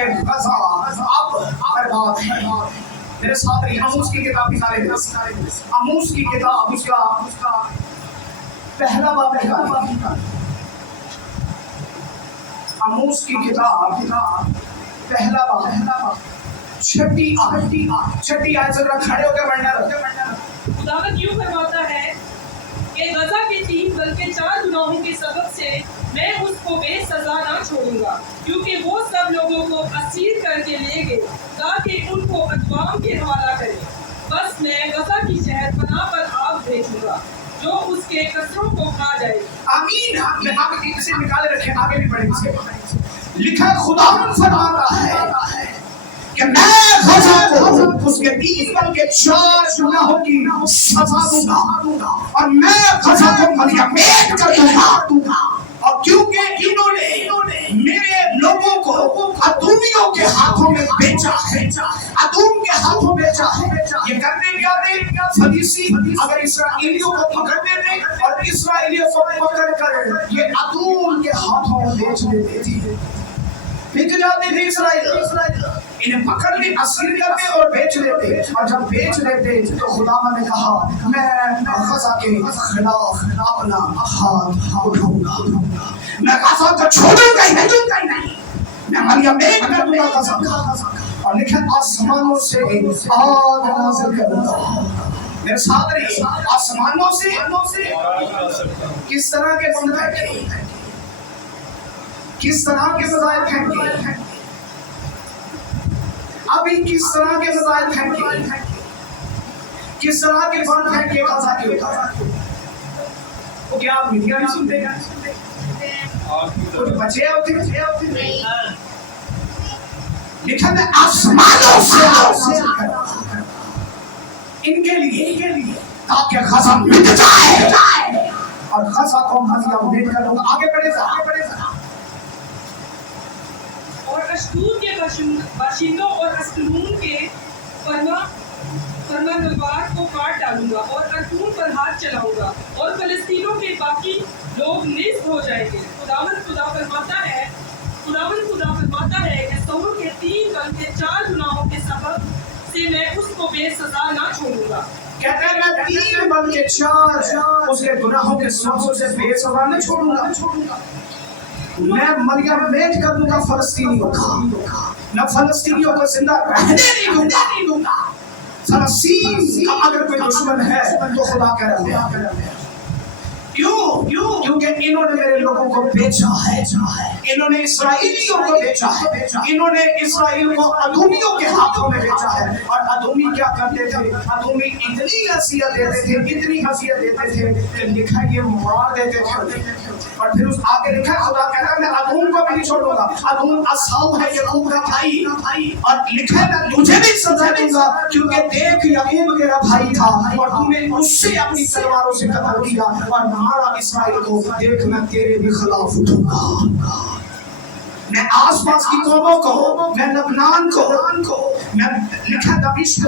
لیکن غزہ اب برباد ہے۔ میرے ساتھ آموز کی کتاب نکالے، آموز کی کتاب اس کا پہلا باب ہے۔ آموز کی کتاب پہلا باب چھٹی آیت سے کھڑے ہو کے پڑھنا۔ خداوند یوں فرماتا ہے کہ غزہ کے 3 بلکہ 4 گناہوں کے سبب سے میں اس کو بے سزا نہ چھوڑوں گا، کیونکہ وہ سب لوگوں کو اسیر کر کے لے گئے تاکہ ان کو اقوام کے حوالہ کرے۔ بس میں غزہ کی شہر پناہ پر آگ بھیجوں گا جو اس کے کثروں کو کھا جائے گی۔ آمین۔ میں آگے اسے نکالے رکھے، آگے بھی پڑھیں اسے۔ لکھا ہے خداوند فرماتا ہے کہ میں غزہ کو اس کے 3 بلکہ 4 گناہوں کی سزا دوں گا، اور میں غزہ کو ملیامین کر دوں گا، اور کیونکہ انہوں نے میرے لوگوں کو ادومیوں کے ہاتھوں میں بیچا ہے، ادوم کے ہاتھوں بیچا ہے۔ یہ کرنے کیا دے؟ فریسی اگر اسرائیلیوں کو پکڑنے دے اور اسرائیلیوں کو پکڑ کر یہ ادوم کے ہاتھوں میں بیچ دیتے تھے، بک جاتے تھے اسرائیل، انہیں پکڑ کے اسیر کرتے اور بیچ لیتے، اور جب بیچ لیتے تو خدا نے کہا میں غزہ کے خلاف اپنا ہاتھ اٹھاؤں گا، میں غزہ کو چھوڑوں گا ہی نہیں، میں ملیامین کر دوں گا غزہ کا، اور لکھا آسمانوں سے آگ نازل کروں گا۔ میرے ساتھ رہیے، آسمانوں سے کس طرح کے بم پھینکے، کس طرح کے میزائل پھینکے، ابھی کس طرح کے میزائل پھینکے، کس طرح کے بم پھینکے غزہ کے اوپر۔ وہ کیا آپ میڈیا نہیں سنتے گا؟ کچھ بچے ہوتے لکھا ہے آسمانوں سے ان کے لیے تاکہ غزہ مٹ جائے، اور غزہ کو ملیامین کر دوں گا۔ آگے بڑھے گا۔ اور اشدود کے باشندوں اور اسکلون کے فرمانروار کو کاٹ ڈالوں گا، اور ارکون پر ہاتھ چلاؤں گا، اور فلسطینوں کے باقی لوگ نصف ہو جائیں گے۔ خداوند خدا فرماتا ہے کہ سور کے 3 بلکہ 4 گناہوں کے سبب سے میں اس کو بے سزا نہ چھوڑوں گا۔ کہتے ہیں میں 3 بلکہ 4 اس کے گناہوں کے سبب سے بے سزا نہ چھوڑوں گا۔ میں ملیامین کر دوں گا فلسطینیوں کا، میں فلسطینیوں کو زندہ رہنے نہیں دوں گا۔ فلسطین کا اگر کوئی دشمن ہے تو خدا کہہ رہا ہے کیونکہ انہوں نے میرے لوگوں کو بیچا ہے، انہوں نے اسرائیلیوں کو بیچا ہے، انہوں نے اسرائیل کو ادومیوں کے ہاتھوں میں بیچا ہے۔ اور ادومی کیا کرتے تھے؟ ادومی اتنی حیثیت دیتے تھے کہ لکھا یہ مار دیتے تھے، اور پھر اس آگے لکھا خدا کہہ رہا ہے میں ادوم کو بھی نہیں چھوڑوں گا۔ ادوم عصاؤ ہے یعقوب کا بھائی، اور لکھا ہے میں تجھے بھی سزا دوں گا کیونکہ دیکھ یعقوب تیرا بھائی تھا اور تم نے اس سے اپنی تلواروں سے قتل کیا، اور مارا اسرائیل کو، دیکھ میں تیرے بھی خلاف اٹھوں گا۔ میں آس پاس کی قوموں کو، میں لبنان کو، میں لکھا دمشق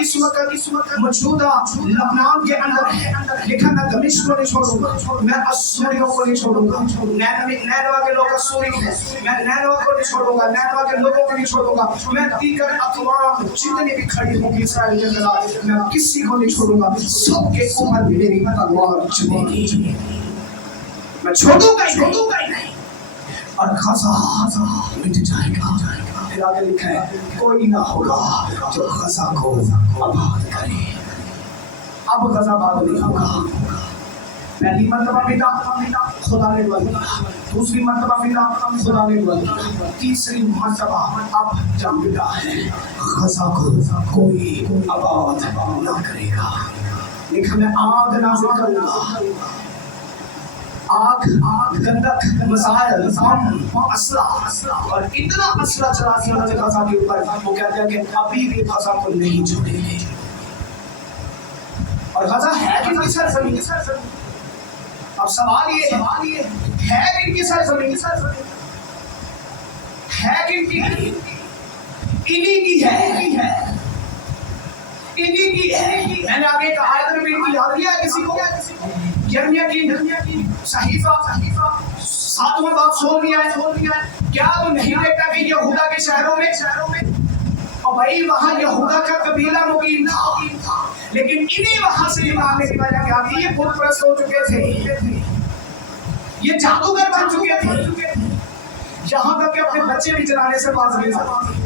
اس وقت موجودہ لبنان کے اندر ہے، لکھا میں دمشق کو نہیں چھوڑوں گا، میں اسوریوں کو نہیں چھوڑوں گا، نینوا کے لوگ اسوری ہیں، میں نینوا کو نہیں چھوڑوں گا، نینوا کے لوگوں کو نہیں چھوڑوں گا، میں دیگر اقوام جتنے بھی کھڑی ہوں گی اسرائیل کے خلاف میں کسی کو نہیں چھوڑوں گا، سب کے اوپر میری تلوار چلے گی، میں چھوڑوں گا ہی نہیں، اور غزہ مٹ جائے گا۔ پھر آگے لکھا ہے کوئی نہ ہوگا جو غزہ کو آباد کرے۔ اب غزہ آباد نہیں ہوگا۔ پہلی مرتبہ مٹا خدا نے دیا، دوسری مرتبہ مٹا خدا نے دیا، تیسری مرتبہ اب جب مٹا ہے غزہ کو کوئی آباد نہ کرے گا۔ لکھا میں آگ نازل کروں گا، آگ، گندک، مسائل، بم، اسلحہ، اور اتنا اسلحہ چلا دیا انہوں نے غزہ کے اوپر، وہ کہتے ہیں کہ ابھی بھی غزہ کو نہیں چھوڑیں گے۔ اور غزہ ہے کن کی سرزمین؟ اب سوال یہ ہے کن کی سرزمین؟ ہے کن کی؟ انہی کی ہے، انہی کی ہے۔ میں نے آگے ایک آیت میں بھی یاد کیا ہے کسی کو، یرمیہ کی صحیفہ सातवां बाब 16 आयत, क्या वो नहीं देखता कि यहूदा के शहरों में और भाई वहां यहूदा का कबीला मुकीम था, लेकिन इन्हें वहां से निकालने की वजह क्या थी? ये बुत परस्त हो चुके थे, ये जादूगर बन चुके थे, यहाँ तक कि अपने बच्चे भी चलाने से बाज नहीं आते।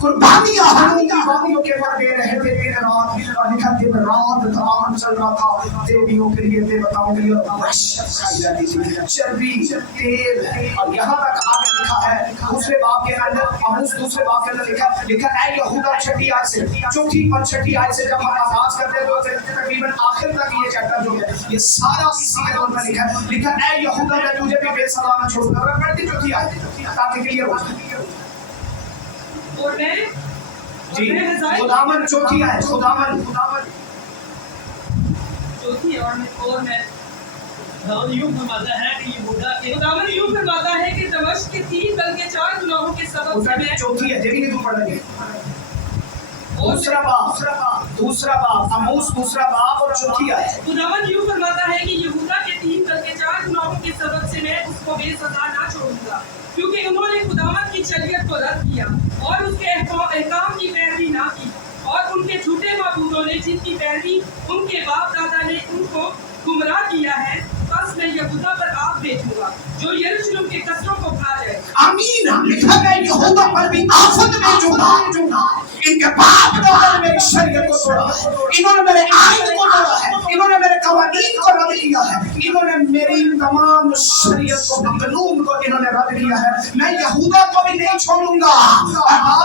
कुर्बानियां हनुमानियों के पर दे रहे थे दिन रात, और लिखा दिन रात तमाम चल रहा था देवियों के लिए, देवताओं के लिए वहशत खाई जाती थी, चर्बी तेल। और यहाँ तक आगे लिखा है दूसरे बाब के अंदर, आमोस दूसरे बाब के अंदर लिखा है यहूदा छठी आयत से, चौथी और छठी आयत से जब हम आगाज करते हैं तो तकरीबन आखिर तक ये चैप्टर जो है ये सारा इसी के तौर पर लिखा है यहूदा मैं तुझे भी बेसला न छोड़ूंगा। पढ़ती चौथी आयत ताकि क्लियर हो जाए। और मैं जी खुदावन चौथी है, खुदावन चौथी और मैं खुदावंद यूं फरमाता है कि यहूदा के खुदावंद यूं फरमाता है कि दमिश्क के 3 बल्कि 4 गुनाहों के सबब से मैं चौथी है, देखिए तू पढ़ लेंगे दूसरा बाब आमोस दूसरा बाब और चौथी है। खुदावंद यूं फरमाता है कि यहूदा के 3 बल्कि 4 गुनाहों के सबब से मैं उसको बेसजा ना छोड़ूंगा, क्योंकि उन्होंने खुदावंद की शरीयत को रद्द किया और उसके अहकाम की पैरवी ना की, और उनके झूठे माबूदों ने जिनकी पैरवी उनके बाप दादा ने उनको गुमराह किया है, बस मैं यहूदा पर आग भेजूंगा जो यरूशलेम के कस्रों को खा जाए। आमीन। लिखा गया यहूदा पर भी आफत भेजूंगा। इनके बाप दादा ने मेरी शरीयत को तोड़ा है, इन्होंने मेरे आयत को तोड़ा है, इन्होंने मेरे कवानीन को रद्द किया है, इन्होंने मेरी तमाम शरीयत को कानून को इन्होंने रद्द किया है। मैं यहूदा को भी नहीं छोड़ूंगा।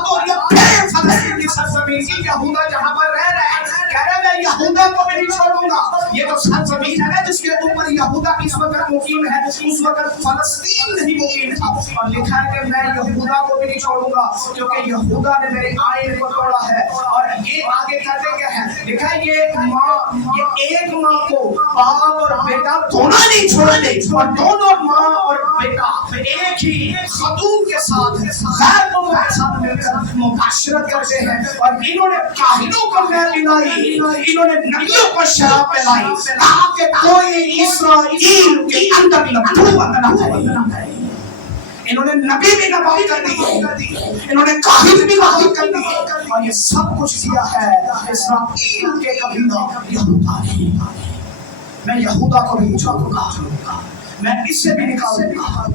और ये फिलिस्तीन की सरजमीन की यहूदा जहां पर रह रहा है, कह रहा है मैं यहूदा को भी नहीं छोड़ूंगा। ये तो सरजमीन है ना जिसके ऊपर यहूदा इस वक्त मुकीम है, उस वक्त फलस्तीन नहीं मुकीम था। और लिखा है कि मैं यहूदा को भी नहीं छोड़ूंगा क्योंकि यहूदा ने मेरे आयत को तोड़ा है। और ये आगे कहते क्या है, लिखा है ये एक माँ को बाप और बेटा दोनों नहीं छोड़ते, और दोनों माँ और बेटा एक ही खतून के साथ गैर कौमों के साथ मिलकर मुबाशरत करते हैं। और इन्होंने काहिनों को मैल पिलाई, इन्होंने नबियों को शराब पिलाई, कहा कि कोई इस्राएल के अंदर नबूवत न करे। इन्होंने नबी भी नवाब कर दी, इन्होंने काहिन भी नवाब कर दी, और ये सब कुछ किया है इस्राएल के कबीला यहूदा ने। मैं यहूदा को भी छोड़ूंगा, मैं इससे भी निकालूंगा,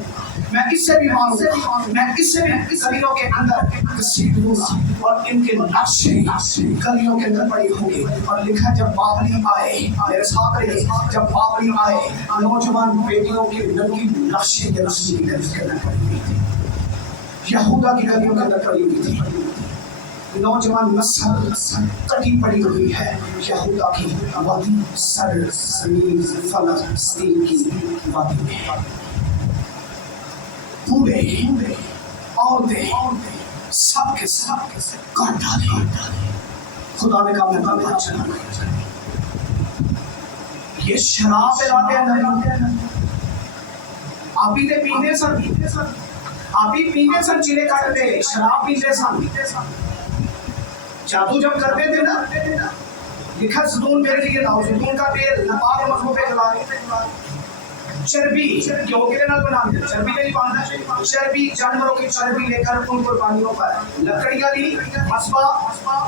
मैं इससे भी मारूंगा, मैं इससे भी गलियों के अंदर घसीटूंगा, और इनके लाशें गलियों के अंदर पड़ी होंगी। और लिखा जब बाबली आए, मेरे साथ रहिए, जब बाबली आए नौजवान बेटियों की नंगी लाशें के अंदर पड़ी हुई थी, यहूदा की गलियों के अंदर पड़ी हुई थी। नौजवान नस्ल कटी पड़ी हुई है यहूदा की वादी सरजमीन फलस्तीन की वादी में। पूरे औरतें सब के सब काट डाले। खुदा ने कहा मैं बात चला, ये शराब पिलाते हैं, आप ही पीते सन, आप ही पीते सन, चिले काटते, शराब पीते सन, जादू जब करते थे ना, लिखा ज़ैतून मेरे लिए लाओ, ज़ैतून का तेल नपाक मसलों पे जला, चर्बी क्यों के लिए बनाते, चर्बी नहीं बांधना, चर्बी जानवरों की चर्बी लेकर उन कुर्बानियों पर लकड़ियां ली, मसबा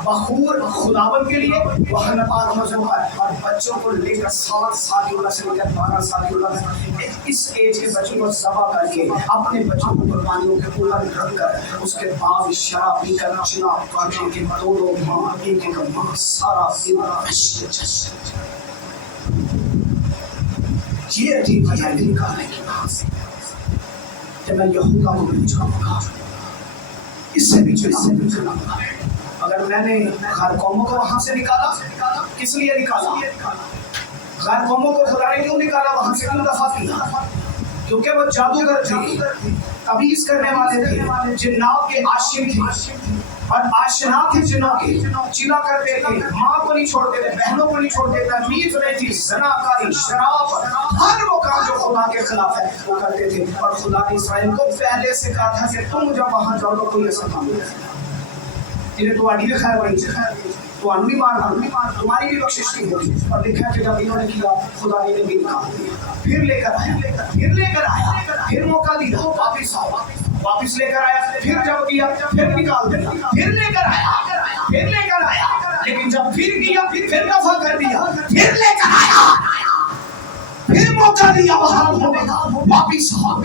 बखूर खुदावन के लिए वह नपाक मसलों पर, और बच्चों को लेकर 7 साल की उम्र से लेकर 12 साल की उम्र इस एज के बच्चों को ज़बा करके अपने बच्चों को कुर्बानियों के ऊपर रखकर उसके बाद शराब पीकर चना काटने के दोनों माँ एक माँ सारा दिन ये अजीब वजह निकालने की बात से कि मैं यहूदा को नहीं छोड़ूंगा, इससे भी निकालूंगा। अगर मैंने गैर कौमों को वहां से निकाला, किस लिए निकाला? गैर कौमों को खुदा ने क्यों निकाला वहां से, क्यों दफा किया? क्योंकि वो जादूगर थे, तबीज करने वाले थे, जिन्नात के आशिक थे, और आशना थे जिन्नों के, चिला करते थे, माँ को नहीं छोड़ते थे, बहनों को नहीं छोड़ते थे, तमीज नहीं थी, ज़नाकारी, शराब, हर वो काम जो खुदा के खिलाफ है वो करते थे। और खुदा ने इस्राएल को पहले से कहा था कि तुम जब वहां जाओ तो कोई ऐसा काम नहीं करना। جنہیں تمہاری بھی خیر ہوئی تو بھی مارنا تمہاری بھی بخشش نہیں ہوگی. اور لکھا ہے کہ جب انہوں نے کیا خدا نے بھی نکال دیا. پھر لے کر آیا پھر موقع دیا واپس آؤ واپس لے کر آیا. پھر جب کیا پھر نکال دیا. پھر لے کر آیا لیکن جب پھر کیا پھر دفع کر دیا. پھر لے کر آیا پھر موقع دیا بحال ہونے کا واپس آؤ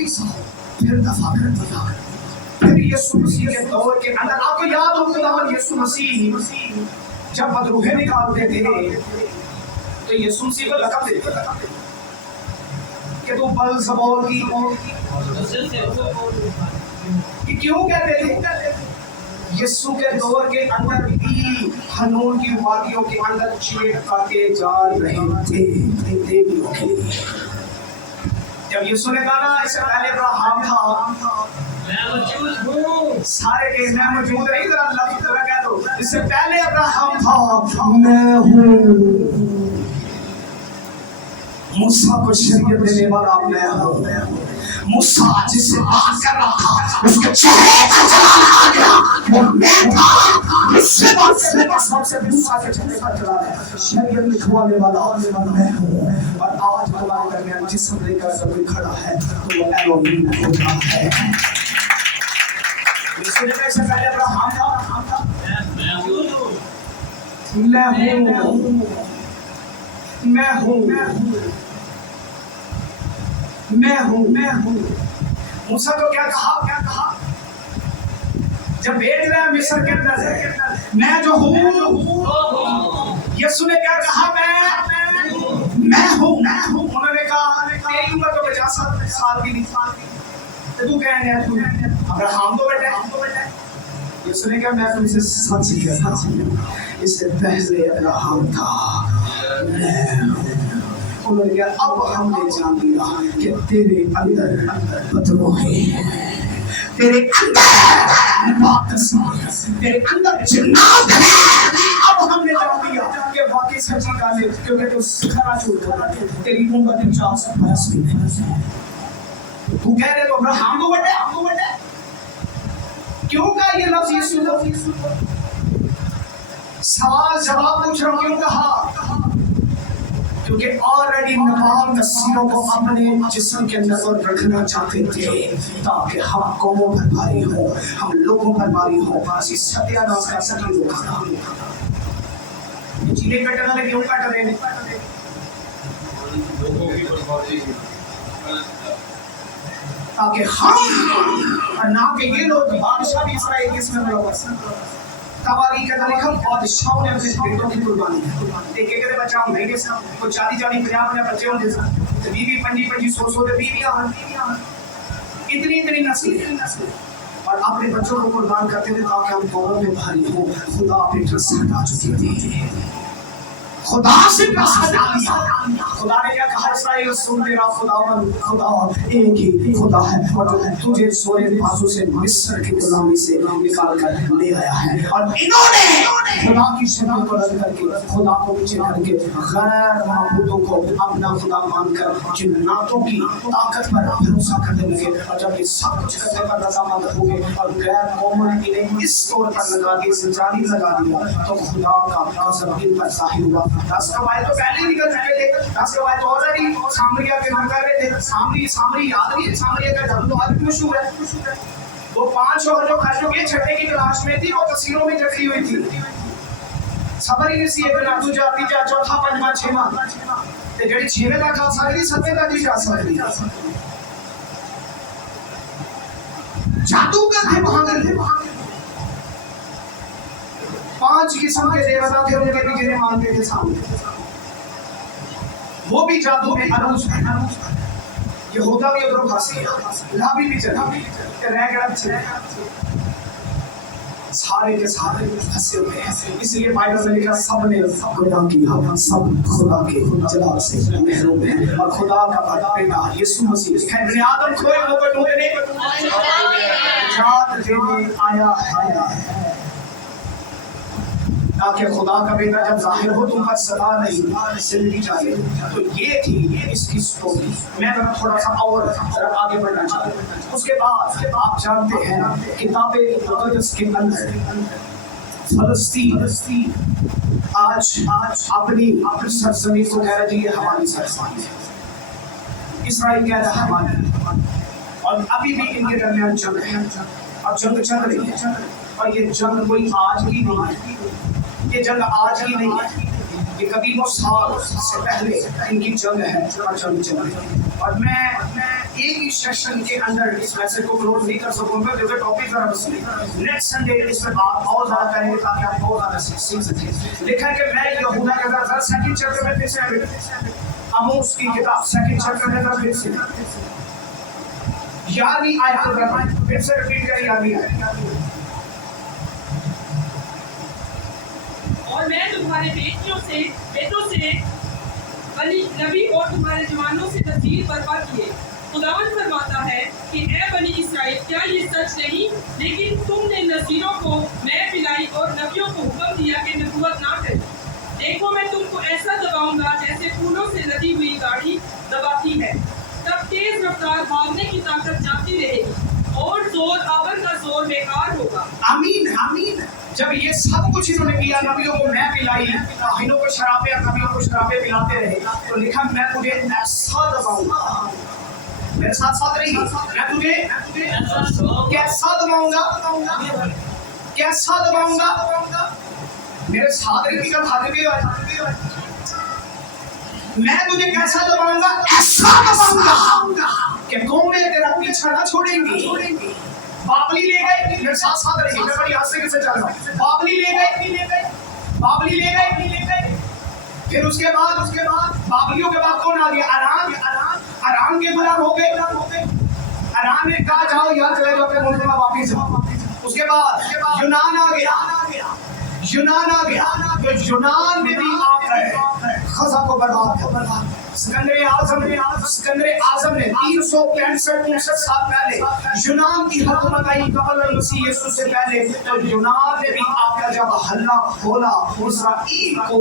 پھر دفع کر دیا. پھر یسوع مسیح کے دور کے اندر آپ کو یاد ہو خداوند یسوع مسیح جب بدروہیں نکالتے تھے تو یسوع مسیح کو لقب دیتے تھے کہ تو بلزبول کی کہ کیوں کہتے تھے؟ یسوع کے دور کے اندر بھی حنون کی وادیوں کے اندر چیٹ کاٹے جا رہے تھے. جب یسوع نے کہا نا اس سے پہلے ابراہیم تھا سارے کہ میں موجود نہیں ذرا اللہ کی طرح کہہ دو اس سے پہلے ابراہیم تھا میں ہوں. موسیٰ کو شریعت دینے والا میں ہوں. موسیٰ جس سے بات کر رہا تھا اس کے چہرے کا جلال آ گیا وہ میں تھا. اس سے بات کرنے کا سب سے موسیٰ کے چہرے کا جلال ہے. شریعت لکھوانے والا میں ہوں. اور آج ہمارے درمیان جسم لے کر کوئی کھڑا ہے تو وہ ایلوہیم ہوتا ہے. یسوع نے کہا اس سے پہلے ابراہیم تھا میں ہوں. موسیٰ کو کیا کہا جب بھیج رہے ہیں مصر کے اندر میں جو ہوں. یسوع نے کیا کہا میں ہوں. انہوں نے کہا تیری عمر تو 50 سال کی نہیں تو کہنے ہیں ابراہیم تو بیٹا ہے. یسوع نے کہا میں تم سے سچ کہتا ہوں اس سے پہلے ابراہیم تھا میں ہوں. انہوں نے کہا اب ہم نے جان لیا کہ تیرے اندر بدروہی ہے تیرے اندر باکس تیرے اندر جنات ہے. اب ہم نے جان لیا کہ واقعی سچی گل ہے کیونکہ تو کھرا جھوٹ بولا تیری عمر 50 برس کی ہے. تو کہہ رہے تو ابراہیم کو بٹے کیوں کہا یہ لفظ یسوع کو سوال جواب پوچھ رہا ہوں کیوں کہا کیونکہ آلریڈی نبال کثیروں کو اپنے جسم کے نظر رکھنا چاہتے تھے تاکہ ہم قوموں پر بھاری ہو ہم لوگوں پر بھاری ہو. اسی ستیہ ناز کا سکی لوگ کھا جیلے کٹنے والے کیوں کٹ رہے ہیں تاکہ ہم اور نہ کہ یہ لوگ بادشاہ بھی اسرائیل کے اسم میں ملوث تواریخ کا لکھا بادشاہوں نے اپنے بیٹوں کی قربانی ایک ایک دے بچہ ہوں گے سب کو 40-50 بچے ہوں گے سب بیوی 25-100 دے بیویاں اتنی نسل اور اپنے بچوں کو قربان کرتے تھے تاکہ ہم قوموں میں بھاری ہوں. خدا اپنے رس ہٹا چکی تھی خدا سے رس ہٹا دیا. خدا نے کیا کہا اسرائیل سن تیرا خدا ایک ہی خدا ہے اور جو تجھے سونے بازو سے مصر کی غلامی سے نکال کر لے آیا ہے. اور انہوں نے خدا کی شریعت کو رد کر کے خدا کو پیچھے کر کے غیر معبودوں کو اپنا خدا مان کر جناتوں کی طاقت پر بھروسہ کرنے لگے. اور جب یہ سب کچھ کرنے پر رضامند ہو گئے اور غیر قوموں نے انہیں اس طور پر لگا دیا سنجانی لگا دیا تو خدا کا غضب ان پر ظاہر ہوا. 10 قبائل تو پہلے ہی نکل چکے تھے. 10 قبائل تو آلریڈی سامریا کے نام کر رہے تھے. سامری یاد نہیں سامریا کا جادو تو آج بھی مشہور ہے. وہ 5 اور جو خرچوں کے چھٹے کی تلاش میں تھی وہ تصویروں میں جکڑی ہوئی تھی. صبر ہی نہیں سی ایک نہ تو جاتی جا چوتھا پنجواں چھواں تے جڑی چھویں تک جا سکتی 7ویں تک بھی جا سکتی. جادوگر تھے وہاں تھے 5 قسم کے دیوتا تھے ان کے بھی جنہیں مانتے تھے سامنے وہ بھی جادو میں عروج یہودا بھی ادھر پھنسی لابی بھی چلا رہ گیا سارے کے سارے پھنسے ہوئے ہیں. اس لیے بائبل میں لکھا سب نے گناہ کیا سب خدا کے جلال سے محروم ہیں اور خدا کا بیٹا یسوع مسیح ابن آدم کھوئے وہ کو ڈھونڈنے نجات دینے آیا ہے تاکہ خدا کا بیٹا جب ظاہر ہو تم پر صدا نہیں زندگی چاہیے. تو یہ تھی اس کی سٹوری. میں تھوڑا سا اور آگے بڑھنا چاہتا ہوں. اس کے بعد آپ جانتے ہیں کتاب مقدس کے اندر फलस्तीन आज अपनी सरजमीन को कह रही है हमारी सरजमीन है। इसराइल कह रहा है हमारी, और अभी भी इनके दरमियान जंग है और जंग चल रही है। और ये जंग कोई आज की नहीं है, ये जंग आज की नहीं है, ये करीबों साल से पहले इनकी जंग है और जंग चल रही है। और मैं एक ही सेशन के अंदर इस मैसेज को क्लोज नहीं कर सकूंगा क्योंकि टॉपिक जरा बस नेक्स्ट संडे इस पर बात और ज्यादा करेंगे ताकि आप बहुत ज्यादा सीख सकें। लिखा है कि मैं यहूदा के अंदर सेकंड चैप्टर में फिर से आमोस की किताब सेकंड चैप्टर में फिर से 11वीं आयत फिर से रिपीट करें 11वीं आयत। और मैं तुम्हारे बेटों से बनी नबी और तुम्हारे जवानों से नज़ीर बर्पा किए। खुदावंद फरमाता है कि ऐ बनी इसराइल, क्या ये सच नहीं? लेकिन तुमने नज़ीरों को मैं पिलाई और नबियों को हुक्म दिया कि नबूवत ना करें। देखो मैं तुमको ऐसा दबाऊंगा जैसे फूलों से लदी हुई गाड़ी दबाती है। तब तेज रफ्तार भागने की ताकत जाती रहेगी और जोर आवर का जोर बेकार होगा। आमीन आमीन। जब ये सब कुछ इन्होंने किया, नबियों को मैं पिलाई, काहिनों को शराबे और नबियों को शराबे पिलाते रहे, तो लिखा मैं तुझे ऐसा दबाऊंगा। मेरे साथ साथ रही, मैं तुझे कैसा दबाऊंगा, कैसा दबाऊंगा। मेरे साथ रही का खाते भी मैं तुझे कैसा दबाऊंगा, ऐसा दबाऊंगा कि कौमें तेरा पीछा ना छोड़ेंगी। बाबली ले गए, मेरे साथ साथ रही, मैं बड़ी आस्ते से चल रहा हूँ। बाबली ले गए। फिर उसके बाद बाबलियों के बाद कौन आ गया? अराम के गुलाम हो गए। अराम ने कहा जाओ यार चले जाओ अपने मुल्क में वापिस जाओ। उसके बाद यूनान आ गया। तो यूनान में भी आकर खजा को बर्बाद कर। सिकंदर आजम ने 365 साल पहले यूनान की हुकूमत आई कबल मसीह यीशु से पहले। तो यूनान ने भी आकर जब हल्ला खोला इस्राइल को,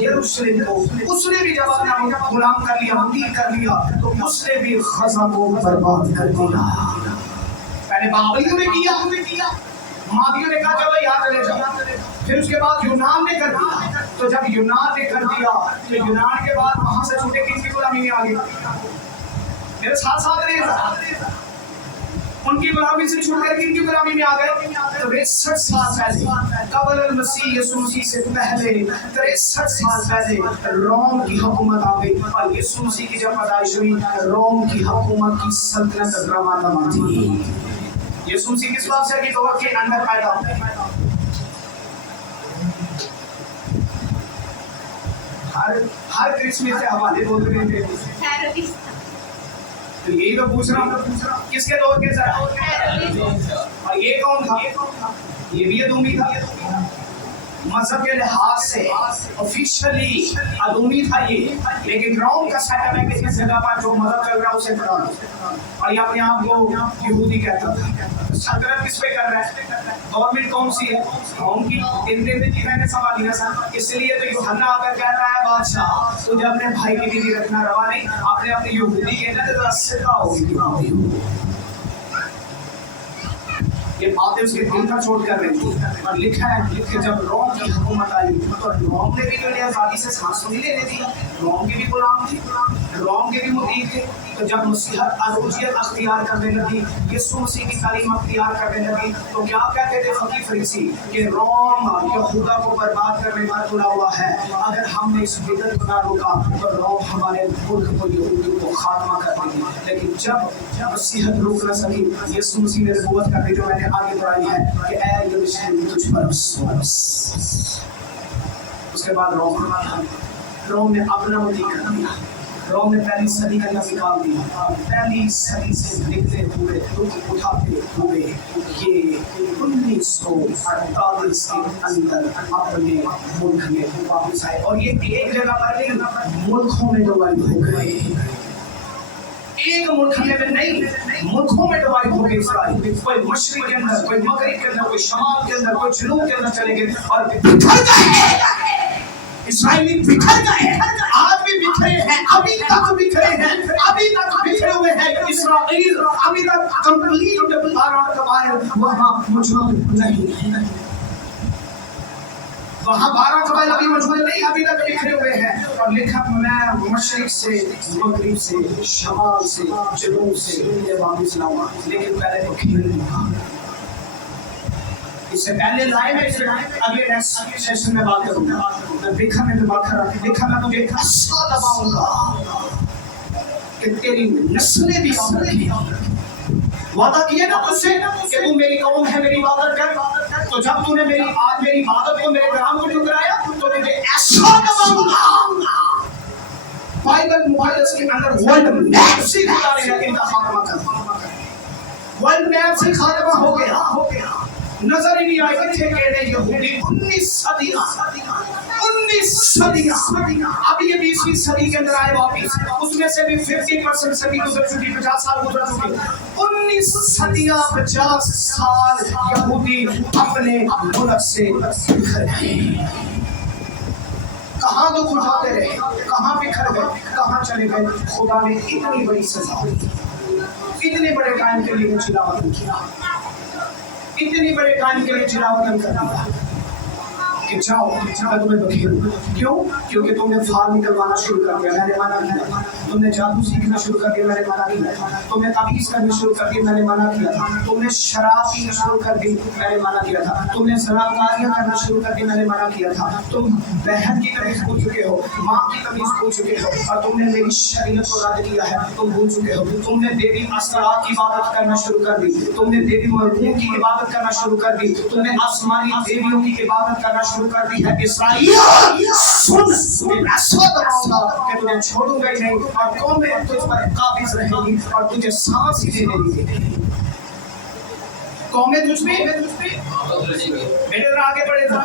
यरूशलेम को, उसने भी जब अपना गुलाम कर लिया, मुकीम कर लिया, तो उसने भी खजा को बर्बाद कर दिया। पहले बाबलियों ने किया, मादियों ने कहा चलो यहाँ चले जाओ। फिर उसके बाद यूनान ने कर दिया। तो जब यूनान ने कर दिया तो यूनान के बाद वहां से छूटे किनकी गुलामी में आ गए? मेरे साथ साथ रहेगा, उनकी गुलामी से छूटकर किनकी गुलामी में आ गए? 63 साल पहले कबल मसीह यीशु मसीह से पहले 63 साल पहले रोम की हुकूमत आ गई। और यीशु मसीह की जब पैदाइश हुई, रोम की हुकूमत की सल्तनत रमातमा थी। यीशु मसीह किस बात से दौर के अंदर पैदा हुए? हर क्रिसमस के हवाले बोल रहे थे, तो यही तो पूछ रहा हूँ किसके दौर के जरा? और ये कौन था? ये भी अदूमी था। मजहब के लिहाज से ऑफिशियली अदूमी था ये, लेकिन रोम का सेटअप है कि इस जगह पर जो मजहब चल रहा है उसे पढ़ा, और ये अपने आप को यहूदी कहता था। सरकत किस पे कर रहा है? गवर्नमेंट कौन सी है? रोम की। मैंने सवाल लिया सर, इसलिए तो यूहन्ना आकर कहता है बादशाह तुझे अपने भाई की बीवी रखना रवा नहीं, आपने अपने यहूदी कहना तो सिखा होगी। ये बातें उसके दिल का चोट कर रही थी। और लिखा है कि जब रोम की हुकूमत आई तो रोम ने भी जो आज़ादी से सांस नहीं लेने दी, रोम के भी गुलाम थे, रोम के भी मुतीब थे। तो जब मसीहत अरूजियत अख्तियार करने लगी, यीशु मसीह की तालीम अख्तियार करने लगी, तो क्या कहते थे फकीर फरीसी कि रोम यहूदा को बर्बाद करने पर तुला हुआ है। अगर हमने इस बिदअत को ना रोका तो रोम हमारे मुल्क को, यहूदियों को खात्मा कर देगी। लेकिन जब मसीहत रोक न सकी, यीशु मसीह ने नबूवत कर दी जो मैंने आगे बढ़ाई है कि ऐ यरूशलेम तुझ पर अफसोस। उसके बाद रोम ने अपना वली कर दिया। रोम ने पहली सदी का निकाल दिया। पहली सदी से निकले हुए दुख उठाते हुए ये 1948 के अंदर अपने मुल्क में वापस आए। और ये एक जगह पर नहीं, मुल्कों में डिवाइड हो गए। एक मुल्क में नहीं, मुल्कों में डिवाइड हो गए इसराइल। कोई मशरिक के अंदर, कोई मगरिब के अंदर, कोई शमाल के अंदर, कोई जनूब के अंदर चले गए और बिखर गए। इसराइली बिखर गए, आज भी बिखरे हैं, अभी तक बिखरे हैं, अभी तक बिखरे हुए हैं इसराइल, अभी तक कंप्लीट वहाँ मौजूद नहीं है। वहाँ 12 कबाइल अभी मौजूद नहीं, अभी तक बिखरे हुए हैं। और लिखा मैं मशरिक से, मगरिब से, शमाल से, जनूब से ये वापस लाऊंगा, लेकिन पहले तो खेल लूंगा। इससे पहले लाए मैं इसे अगले नेक्स्ट सेशन में बात करूंगा। मैं लिखा में दिमाग खराब, लिखा मैं तुझे ऐसा दबाऊंगा कि तेरी नस्लें भी आऊंगी। वादा किया ना तुझसे कि तू मेरी कौम है, मेरी इबादत कर, तो जब तूने मेरी इबादत को, मेरे कलाम को ठुकराया तो तुझे ऐसा दबाऊंगा। बाइबल मुक़द्दस के अंदर वर्ल्ड मैप से खुदा ने इनका खात्मा कर, वर्ल्ड मैप से खात्मा हो गया। नजर ही नहीं आई थे कहने यहूदी 19 सदियां अब ये 20वीं सदी के अंदर आए वापिस, उसमें से भी 50% सदी गुजर चुकी, 50 साल गुजर चुके। 19 सदियां 50 साल यहूदी अपने मुल्क से बिखर गए। कहाँ दुख उठाते रहे, कहाँ बिखर गए, कहाँ चले गए। खुदा ने इतनी बड़ी सजा, इतने बड़े टाइम के लिए चिल्लावतन किया, इतने बड़े काम के लिए चिल्लावतन कर दिया कि जाओ मैं तुम्हें बखेरूं। क्यों? क्योंकि तुमने फाल निकलवाना शुरू कर दिया, मैंने मना किया। तुमने जादू सीखना शुरू कर दिया, मैंने मना किया। तुमने ताबीज़ करना शुरू कर दिया, मैंने मना किया था। तुमने शराब पीना शुरू कर दी, मैंने मना किया था। तुमने शराबकारियां करना शुरू कर दी, मैंने मना किया था। तुम बहन की तमीज़ भूल चुके हो, माँ की तमीज़ भूल चुके हो, और तुमने मेरी शरीयत को रद्द किया है, तुम भूल चुके हो। तुमने देवी अस्तारात की इबादत करना शुरू कर दी, तुमने देवी मरहूम की इबादत करना शुरू कर दी, तुमने आसमानी देवियों की इबादत करना शुरू कर दी है। इस्राएल सुन, मैं ऐसा दबाऊंगा कि तुझे छोड़ूंगा ही नहीं, और कौमें तुझ पर काबिज रहेंगी और तुझे सांस ही देने देंगी। कौमें तुझ पे मेरे आगे बढ़े था।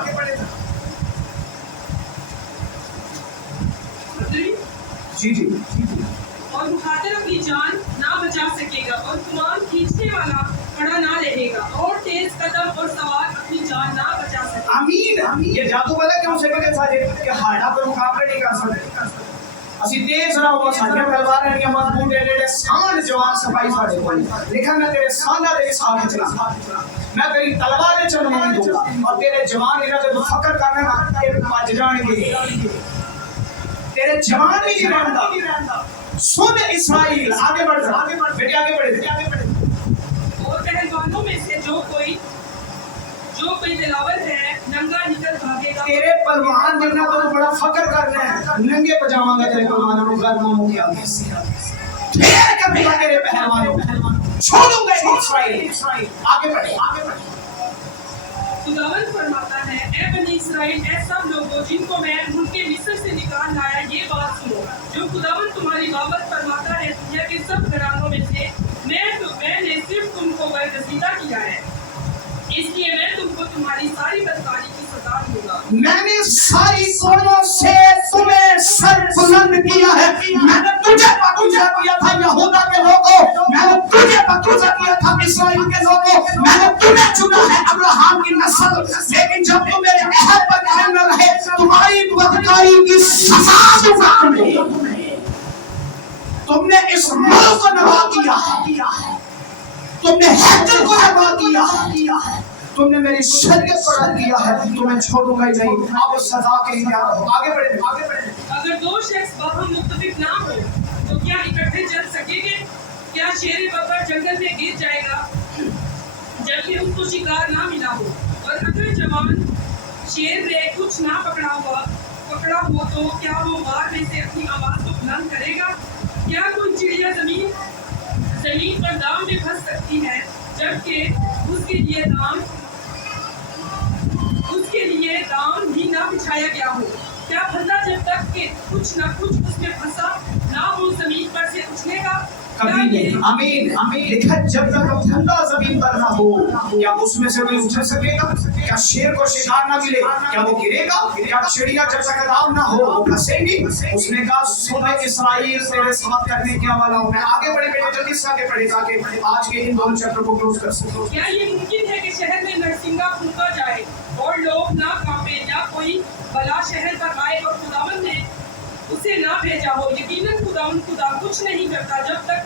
जी और मुखातिब अपनी जान ना बचा सकेगा, और कुमान खींचने वाला खड़ा ना रहेगा, और तेज कदम और सवार अपनी जान ना बचा सकेगा। आमीन। ये जादू वाला क्यों से बने सारे कि हाड़ा पर मुकाबला नहीं कर सकते। ਅਸੀਂ तेज ना हो, साडियां तलवारां नहीं मजबूत एडे सांड जवान सफाई साडे कोल, लेकिन मैं तेरे सांडा दे सामने चला, मैं तेरी तलवारें चलने नहीं दूंगा, और तेरे जवान इन्हां ते फकर करने ना ते भज जाणगे। तेरे जवान नहीं रहंदा। सुन इस्राएल, आगे बढ़ जा, बेटे आगे बढ़े। और पहलवानों में से जो कोई दिलावर है नंगा निकल भागेगा। तेरे पहलवान जिन्ना तो बड़ा फकर करना है, नंगे पजामांगा तेरे पहलवानों को गर्माओं के आगे से ढेर करूंगा तेरे पहलवानों, छोड़ूंगा इस्राएल। आगे बढ़े। खुदावंद फरमाता है, ऐ बनी इस्राएल, ऐ सब लोगों जिनको मैं उनके मिस्र से निकाल लाया, ये बात सुनो। जो खुदावंद तुम्हारी बाबत फरमाता है, दुनिया के सब घरानों में से मैंने सिर्फ तुमको बरगजीदा किया है, इसलिए मैं तुमको तुम्हारी सारी बदकारी की सजा दूंगा। मैंने सारी कौमों से तुम्हें सर बुलंद किया है। मैंने तुझे पतूजा किया था यहूदा के लोगों, मैंने तुझे पतूजा किया था इस्राएल के लोगों, मैंने तुम्हें चुना है अब्राहम की नस्ल, लेकिन जब तुम मेरे अहद पर कायम न रहे, तुम्हारी बदकारी की सजा दूंगा तुम्हें। तुमने इस मुल्क को नवा किया है, तुमने हैकल को नवा किया है, तुमने मेरी शरीयत को रद्द किया है, तुम्हें छोड़ूंगा ही नहीं। अब सजा के लिए तैयार हो। आगे बढ़े। अगर दो शख्स बाहम मुत्तफिक ना हो तो क्या इकट्ठे चल सकेंगे? क्या शेर बकर जंगल में गिर जाएगा जबकि उसको शिकार ना मिला हो? और अगर जवान शेर ने कुछ ना पकड़ा हो तो क्या वो बार में से अपनी आवाज को बुलंद करेगा? क्या कोई चिड़िया जमीन पर दाम में फंस सकती है जबकि उसके लिए दाम भी ना बिछाया गया हो? क्या फंदा जब तक कि कुछ ना कुछ उसमें फंसा ना हो जमीन पर से उछलेगा? कभी नहीं। आमीन। लिखा जब तक फंदा जमीन पर ना हो, क्या उसमें से कोई उछल सकेगा? क्या शेर को शिकार ना मिले, क्या वो गिरेगा? क्या चिड़िया जब तक दाम ना हो वो फंसेगी? उसने कहा सुन इस्राएल, तेरे साथ करने क्या वाला हूं मैं। आगे बढ़े बेटे, जल्दी से आगे बढ़े ताकि आज के इन दोनों चैप्टर को क्लोज कर सको। क्या ये मुमकिन है कि शहर में नरसिंगा फूंका जाए और लोग ना कांपे, या कोई बला शहर पर आए और खुदावंद ने उसे ना भेजा हो? यकीनन खुदा कुछ नहीं करता जब तक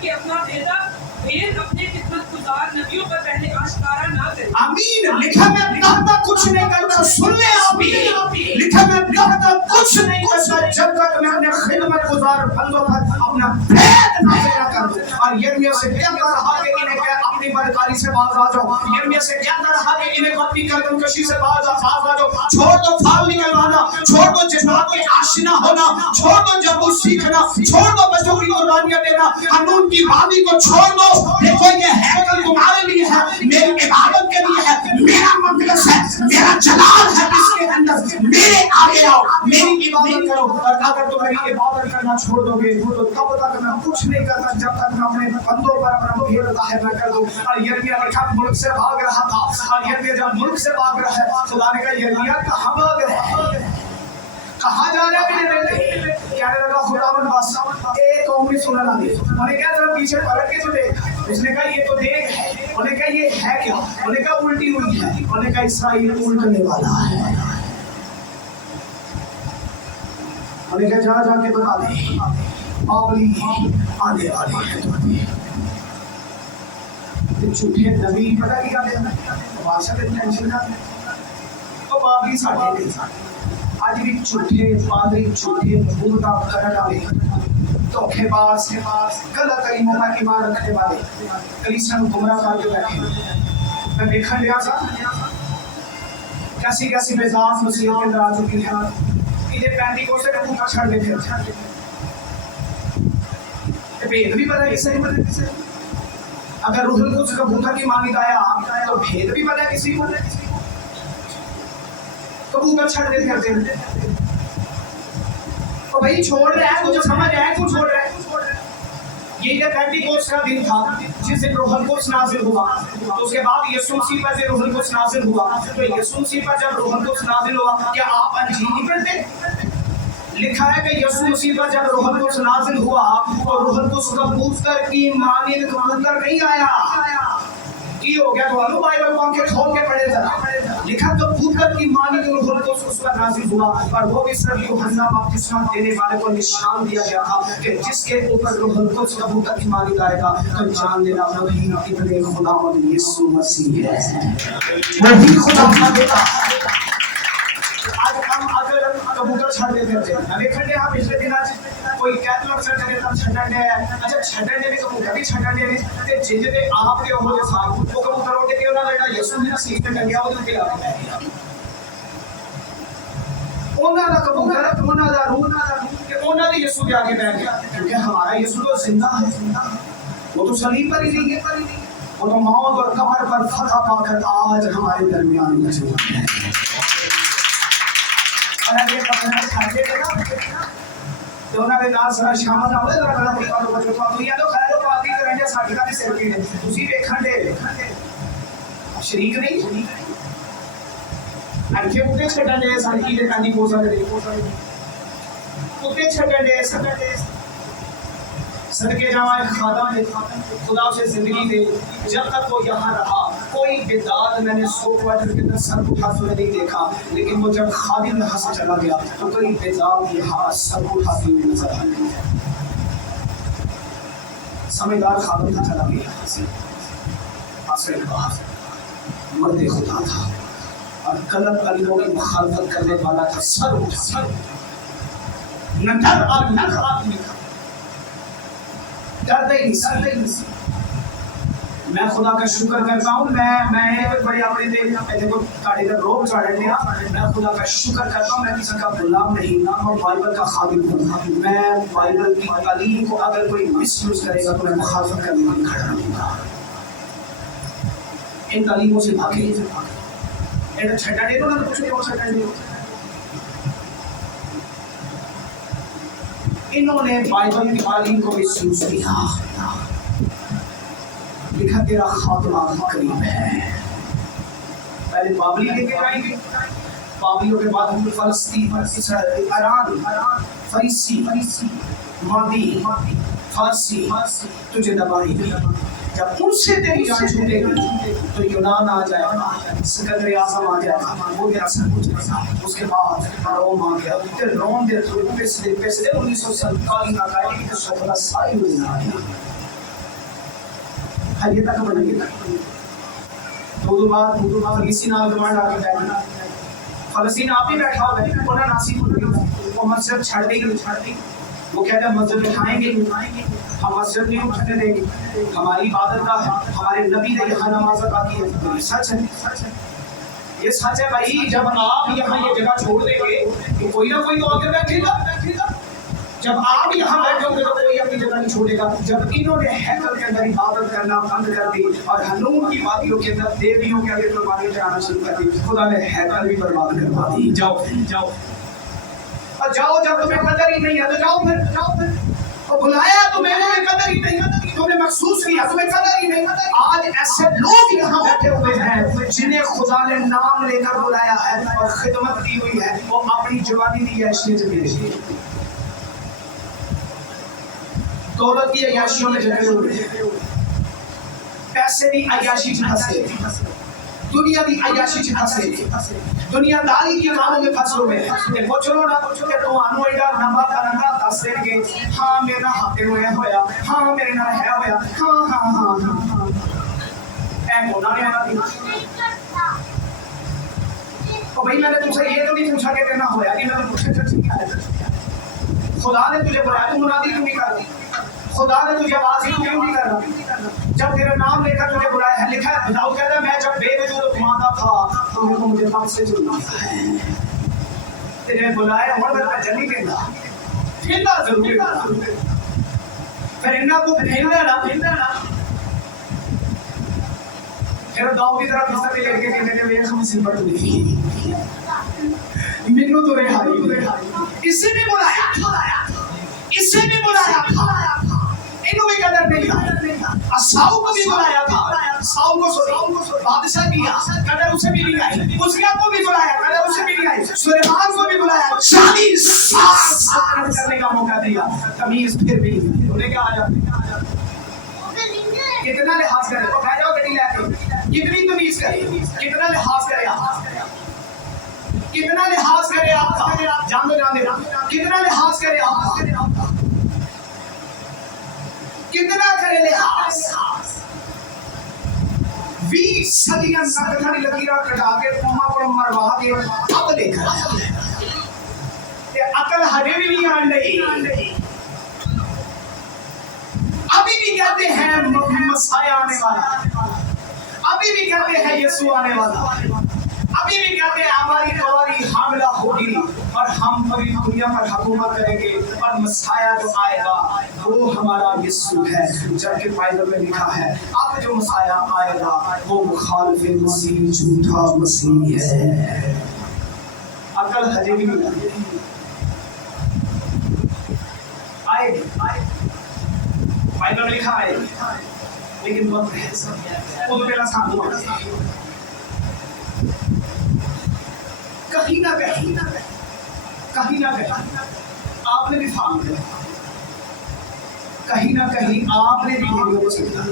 कि अपना भेद अपने खिदमत बात नबियों पर पहले आश्कारा ना करें। आमीन। लिखा मैं तब तक कुछ नहीं करता, सुन ले आमीन। लिखा मैं तब तक कुछ नहीं करता जब तक मैं अपने खिदमत गुजार बंदों पर अपना भेद नाज़िल न कर दूं। और यिर्मयाह से कहता रहा कि इन्हें क्या अपनी बदकारी से बाज आ जाओ। यिर्मयाह से कहता रहा कि इन्हें अपनी गर्दनकशी से बाज आ जाओ। छोड़ दो फाल निकलवाना, छोड़ दो जज्बात के आशिना होना, छोड़ दो जबूर सीखना, छोड़ दो बच्चों की कुर्बानियां देना, कानून की वादी को छोड़ दो। देखो ये हैकल तुम्हारे लिए है, मेरी इबादत के लिए है, मेरा मक़दस है, मेरा जलाल है इसके अंदर। मेरे आगे आओ, मेरी इबादत करो। और अगर तुम मेरी इबादत करना छोड़ दोगे तो तब तक मैं कुछ नहीं करता जब तक मैं अपने बंदों पर अपना भेद जाहिर न कर दूं। और यिर्मयाह लिखा मुल्क से भाग रहा था, और यिर्मयाह जब मुल्क से भाग रहा है खुदा ने कहा यिर्मयाह कहां भाग रहा है, कहां जा रहे हैं? मेरे कहने लगा खुदावंद बस एक कौम भी सुनने लगी। उन्होंने कहा जरा पीछे पलट के तो देख। उसने कहा ये तो देख है। उन्होंने कहा ये है क्या? उन्होंने कहा उल्टी हुई है। उन्होंने कहा इसराइल उल्टने वाला है। उन्होंने कहा जा जाके बता दे बाबली आने वाले हैं। झूठे नबी पता क्या बादशाह के टेंशन ना तो बाबली साढ़े नहीं आज भी झूठे पादरी झूठे भूलता करने वाले धोखेबाज गलत तरीकों का ईमान रखने वाले कलीसिया को गुमराह करके बैठे। मैं देखा गया था कैसी कैसी बेजान मुसीबत के अंदर आ चुकी है। इन्हें पेंटिकोस्ट से कबूतर छड़ देते हैं। भेद भी पता किसे नहीं पता किसे। अगर रूहुल कुछ कबूतर की मानी आया तो भेद भी पता किसी को। कबूतर छड़ देते हैं तो भाई छोड़ रहा है, तुझे समझ रहा है क्यों छोड़ रहा है? ये पेंटिकोस्ट का दिन था जिस दिन रूहुल कुद्स नाज़िल हुआ। तो उसके बाद यीशु मसीह पर जब रूहुल कुद्स नाज़िल हुआ तो यीशु मसीह पर जब रूहुल कुद्स नाज़िल हुआ क्या आप अंजील नहीं पढ़ते? लिखा है कि यीशु मसीह पर जब रूहुल कुद्स नाज़िल हुआ तो रूहुल कुद्स कबूतर की मानिंद कबूतर नहीं आया। की हो गया तो बाइबल को आंखें खोल के पढ़े जरा। लिखा कबूतर की मानिंद रूहुल कुद्स उस पर नाज़िल हुआ और वो भी सिर्फ यूहन्ना बपतिस्मा देने वाले को निशान दिया गया था कि जिसके ऊपर रूहुल कुद्स कबूतर की मानिंद आएगा तो जान लेना वही इब्ने खुदावंद यीशु मसीह है, वही खुदा का बेटा। आज हम अगर कबूतर छड़ देते थे देखते हैं पिछले दिन आज कोई कैथोलिक चर्च ने तब छड़ने है। अच्छा छड़ने ने कबूतर भी छड़ने ने ते जिंदे आप के हो जे साथ वो कबूतर उठ के उन्होंने बेटा यीशु ने सीट पे टंगया वो के आ गया। ਉਹਨਾਂ ਦਾ कबूतर ਉਹਨਾਂ ਦਾ रूह कि ਉਹਨਾਂ ਦੇ यीशु के आगे बैठ गया क्योंकि हमारा यीशु तो जिंदा है। वो तो सलीब पर ही नहीं है, वो तो मौत और कब्र पर फतह पाकर आज हमारे दरमियान मौजूद है। ये पकड़ना छाटे के ना तो उन्होंने नाल सारा शाम ना होए जरा गला परिवार को बचो तो या तो खैर बात ही करेंगे साडी का भी सिर की है ਤੁਸੀਂ ਵੇਖਣ ਦੇ ਸ਼ਰੀਕ ਨਹੀਂ ਅੱਗੇ ਉੱਤੇ ਛੱਡਣ ਦੇ ਸਾਡੀ ਕੀ ਦੇ ਕਾਂਦੀ ਪੋਸਾ ਦੇ ਉੱਤੇ ਛੱਡਣ ਦੇ सदके जावा एक खादम ने खुदा से जिंदगी दे। जब तक वो यहाँ रहा कोई बिदात मैंने 100 क्वार्टर के अंदर सर उठाते हुए नहीं देखा, लेकिन वो जब खादिम यहाँ से चला गया तो कई बिदात यहाँ सर उठाती हुई नजर आई। समझदार खादिम था चला गया यहाँ से। आखिर बात मर्द खुदा था और गलत कलीमों की मुखालफत करने वाला था। सर उठा न डर और न आदमी था, डरते ही नहीं। मैं खुदा का शुक्र करता हूँ। मैं बड़ी अपनी देखो गाड़ी का रोब चढ़ लिया। मैं खुदा का शुक्र करता हूँ मैं किसी का गुलाम नहीं ना, मैं बाइबल का खादिम हूँ। मैं बाइबल की तालीम को अगर कोई मिसयूज करेगा तो मैं मुखालफत करने में खड़ा रहूँगा। इन तालीमों से भागे छटा दे दो ना, कुछ नहीं हो सकता। इन्होंने बाइबल की तालीम को मिसयूज किया। लिखा तेरा खात्मा करीब है। पहले बाबली लेके जाएंगे, बाबलियों के बाद हम फलस्तीन, ईरान, फरीसी, मादी, फारसी तुझे दबाएंगे। जब उनसे तेरी जान छूटेगी तो यूनान आ जाएगा, सिकंदर आज़म आ जाएगा, वो तेरा सर पूछेगा। उसके बाद रोम आ गया, फिर रोम दे 1947 का कायदे की तो 17 साल में आ गया। ہجے تک بنی دو بعد فلسطین نال کمانڈ آ کے بیٹھا فلسطین آپ ہی بیٹھا ہوا ہے انہوں نے ناسی وہ مسجد چھڑ دی وہ کہتا ہے مسجد اٹھائیں گے ہم مسجد نہیں اٹھنے دیں گے ہماری عبادت کا ہمارے نبی نے یہاں نماز ادا کی ہے سچ ہے یہ سچ ہے بھائی جب آپ یہاں یہ جگہ چھوڑ دیں گے تو کوئی نہ کوئی تو آگے بیٹھے گا جب آپ یہاں بیٹھے ہوں گے تو کوئی اپنی جگہ نہیں چھوڑے گا جب انہوں نے ہیکل کے اندر عبادت کرنا بند کر دی اور ہنون کی وادیوں کے اندر دیویوں کے آگے قربانی چڑھانا شروع کر دی خدا نے ہیکل بھی برباد کروا دی جاؤ اور جاؤ جب تمہیں قدر ہی نہیں ہے تو جاؤ پھر اور بلایا تمہیں قدر ہی نہیں تم نے محسوس کیا تمہیں قدر ہی نہیں آج ایسے لوگ یہاں بیٹھے ہوئے ہیں جنہیں خدا نے نام لے کر بلایا ہے اور خدمت کی ہوئی ہے وہ اپنی جوانی دی عیاشی سے دولت کی عیاشیوں میں جگہ ہوئے پیسے دی عیاشی چھنسے دنیا دی عیاشی چھنسے دنیا داری کے کاموں میں پھنس ہوئے ہیں وہ چلو نہ کہ تو آنو ایڈا نمبر کرنگا دس دیں گے ہاں میرا ہاتھے ہوئے ہویا ہاں میرے نہ ہے ہویا ہاں اے مونا نے آنا دی تو بھئی میں نے تم سے یہ تو نہیں پوچھا کہ تیرنا ہویا کہ میں نے پوچھا ٹھیک ہے خدا نے تجھے بلایا تو منادی کیوں نہیں کر دی خدا نے تجھے آواز ہی کیوں نہیں کرنا جب تیرے نام لے کر تجھے بلایا ہے لکھا ہے داؤد کہتا ہے میں جب بے وجود گھماتا تھا تو نے مجھے تب سے چنا ہے تیرے بلایا اور میں جلی دینا پھرنا ضروری ہے پھر انہاں کو پھرنا نا پھر داؤد کی طرف مستقل لے کے کہتے ہیں میرے ہم سمبت نہیں منو تو رہائی اس سے بھی بلایا تھا انہوں بھی قدر نہیں تھا ساؤ کو بھی بلایا تھا ساؤ کو بادشاہ کیا قدر اسے بھی نہیں آئی مسیح کو بھی بلایا قدر اسے بھی نہیں آئی سلیمان کو بھی بلایا 40 سال سلطنت کرنے کا موقع دیا تمیز پھر بھی انہیں کیا آ جاتے کتنا لحاظ کرے تو کہہ جاؤ گٹی لے کے کتنی تمیز کرے کتنا لحاظ کرے آپ کتنا لحاظ کرے آپ کا جان دے کتنا لحاظ کرے آپ کا کتنا کرے لحاظ 20 صدیاں سرکاری لکیرہ کٹا کے قومہ پر مروا کے اب لے کر آیا کہ عقل ہجے بھی نہیں آن لئی ابھی بھی کہتے ہیں مسیح آنے والا ابھی بھی کہتے ہیں یسوع آنے والا ابھی بھی کہتے ہیں ہماری تواری حاملہ ہوگی اور ہم پوری دنیا پر حکومت کریں گے اور مسیح جو آئے گا وہ ہمارا یسوع ہے جبکہ بائبل میں لکھا ہے اب جو مسیح آئے گا وہ مخالف مسیح جھوٹا مسیح ہے عقل ہجے بھی نہیں آئے گی بائبل میں لکھا ہے لیکن وقت ہے وہ تو پہلا سامنے آئے کہیں نہ کہیں آپ نے بھی فارم کیا کہیں نہ کہیں آپ نے بھی ویڈیو کو سکتا